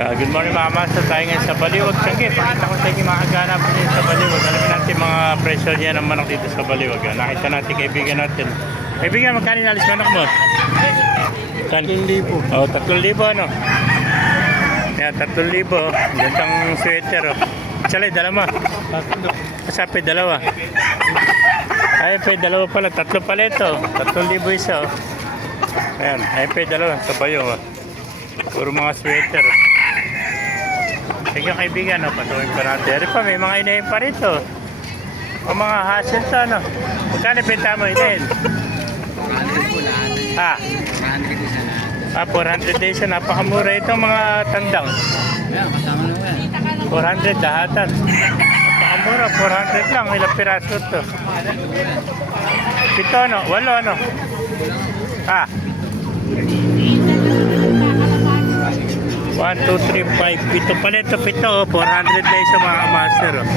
Good morning mga master, tayo ngayon sa Baliwag. Siyempre, pakita ko sa inyo mga kaganap dito sa Baliwag. Alamin natin mga presyo niya ng manok dito sa Baliwag. Nakita natin, kaibigan natin. Kaibigan, magkano inalis manok mo? 3,000. Oh, 3,000 ano? Yan, 3,000. Gantang sweater oh. Salay, dala mo. Kasapi, dalawa. Ay, pa, dalawa pala. 3 pala ito. 3,000 isa oh. Ayan, ay pa, dalawa. Sabayo oh. Puro mga sweater. Sige kaibigan, no? Patuloy pa natin. Dari pa, may mga inahin pa rito. O mga hassle to, no? Magkano benta mo inahin? 400 po lahat. Ha? 400 isa lahat. 400 days na. Napakamura ito mga tandang. Ayan, kasama na po yan. 400 lahatan. Napakamura, 400 lang. Ilang piraso to. 7, no? 8, no? Ha? 1, 2, 3, 5, 7 pala ito, 7 oh, 400 na isa mga master oh.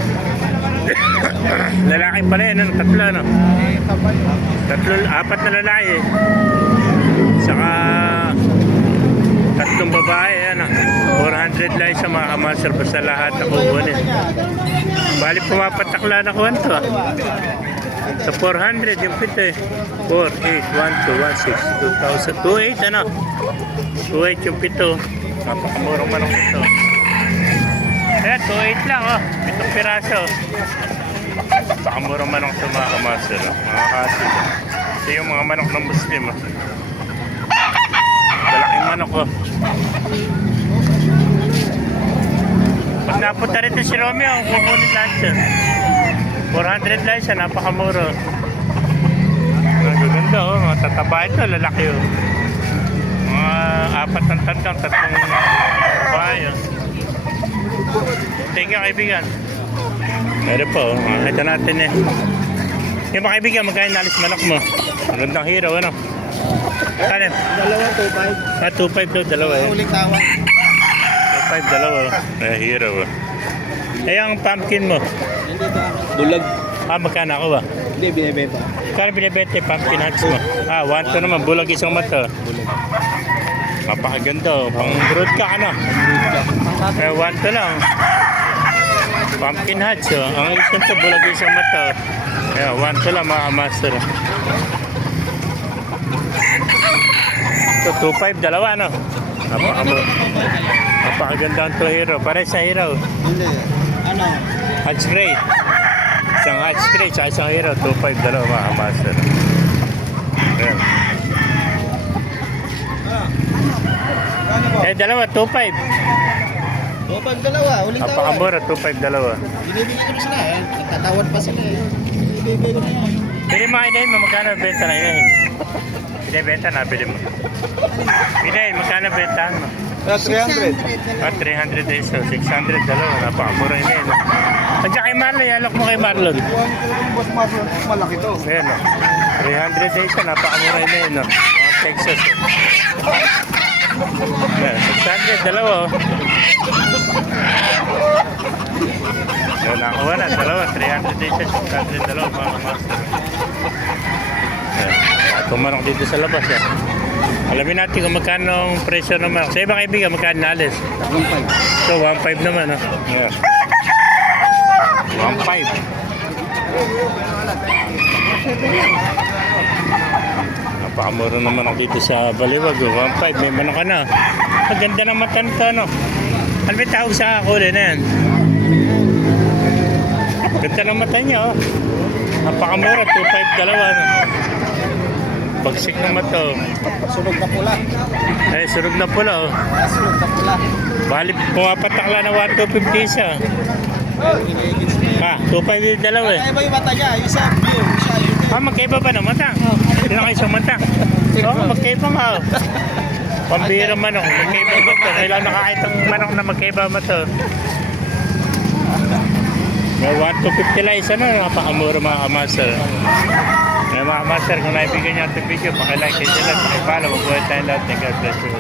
Lalaki pala yan, ano? 3 no? 4 na lalaki saka 3 babae ano? 400 na isa mga master basta lahat na kukunin. Bali pumapatakla na ko ito ah. Sa 400 yung 7 eh. 4, 8, 1, 2, 1, 6, 2,000, 2,800 ano? 2,800 yung 7. Napakamurang manok ito. Ayan, 2,800 lang oh. 7 piraso. Napakamurang manok ito mga kamaster. Mga kasil. Ito yung mga manok ng Muslim oh. Malaking manok oh. Pag napunta rito si Romeo, kukunin lahat siya. 400 lang siya, napakamura. Ang gaganda oh. Mga tataba ito, lalaki oh. Mga 4 ng tandang, 3 babae. Thank you kaibigan. Meron po, makita natin eh. Yung mga kaibigan, magkano nalis manok mo? Magandang hero, ano? Kano? Dalawa, 2,500. 2,500 daw, dalawa eh. Ulit tawa. 2,500 dalawa. Hero. Eh, ang pumpkin mo? Hindi ba? Bulag. Magkano ako ba? Hindi, binibenta. Kano binibete pumpkin hats mo? 1 naman, bulag isang mata. Bulag. Napakaganda oh. Pang brood ka ano? Eh, 1 lang. Pumpkin hats oh. Ang isang to, bulag isang mata. Eh, 1 lang mga master. Ito, 2,500 dalawa no? Napakaganda ang to hero. Pare sa hero. Hindi. Ano? Hatch gray. Isang hatch gray sa isang hero. 2,500 dalawa mga master. Ayan. Eh, dalawa, 2,500. 2,500 dalawa. Ulit tawa. Napakamura, 2,500 dalawa. Binibigyan ko na sila eh. Nagtatawad pa sila eh. Binibigyan ko na yan. Pili mga inahin mo, magkano benta na inahin? Binibenta na, pili mo. Inahin, magkano bentahan mo? 300. 300 days, so 600 dalawa. Napakamura inahin. Andiyan kay Marlon, yalok mo kay Marlon. Boss Marlon, malaki to. Ayan o. 300 days, napakamura inahin. Mga Texas. Ayan, 600 dalawa. Ayan, nakakuha na, dalawa. 300 days, 600 dalawa. Mga master. Ayan, tumanok dito sa labas. Eh. Alamin natin kung magkano ang presyo ng manok. Sa iba kaibigan, magkano nalis? 1,500. So, 1,500 naman. Oh. Ayan. 1,500. Napakamura naman ako dito sa Baliwag. 1,500. May manok ka na. Ang ganda ng mata nito, no? Ano ba tawag sa kulay na yan? Ganda ng mata niya, oh. Napakamura. 2,500 dalawa, no? Bagsik ng mata, oh. Sunog na pula. Ay, sunog na pula, oh. Sunog na pula. Bali, pumapatakla na 1,250 isa. 2,500 dalawa, eh. Iba yung mata niya. Isa yun. Magkaiba ba ng mata? Hindi na kayo sa mata. Oo, magkaiba nga. Pambira manok. Magkaiba ba ito? Kailangan nakakitang manok na magkaiba mata. May 1,250 lang isa na. Napakamura mga kamaster. May mga kamaster, kung naibigyan niyo ang video, pakilike kayo sila. Pakipala, magbuhay tayo lahat. God bless you.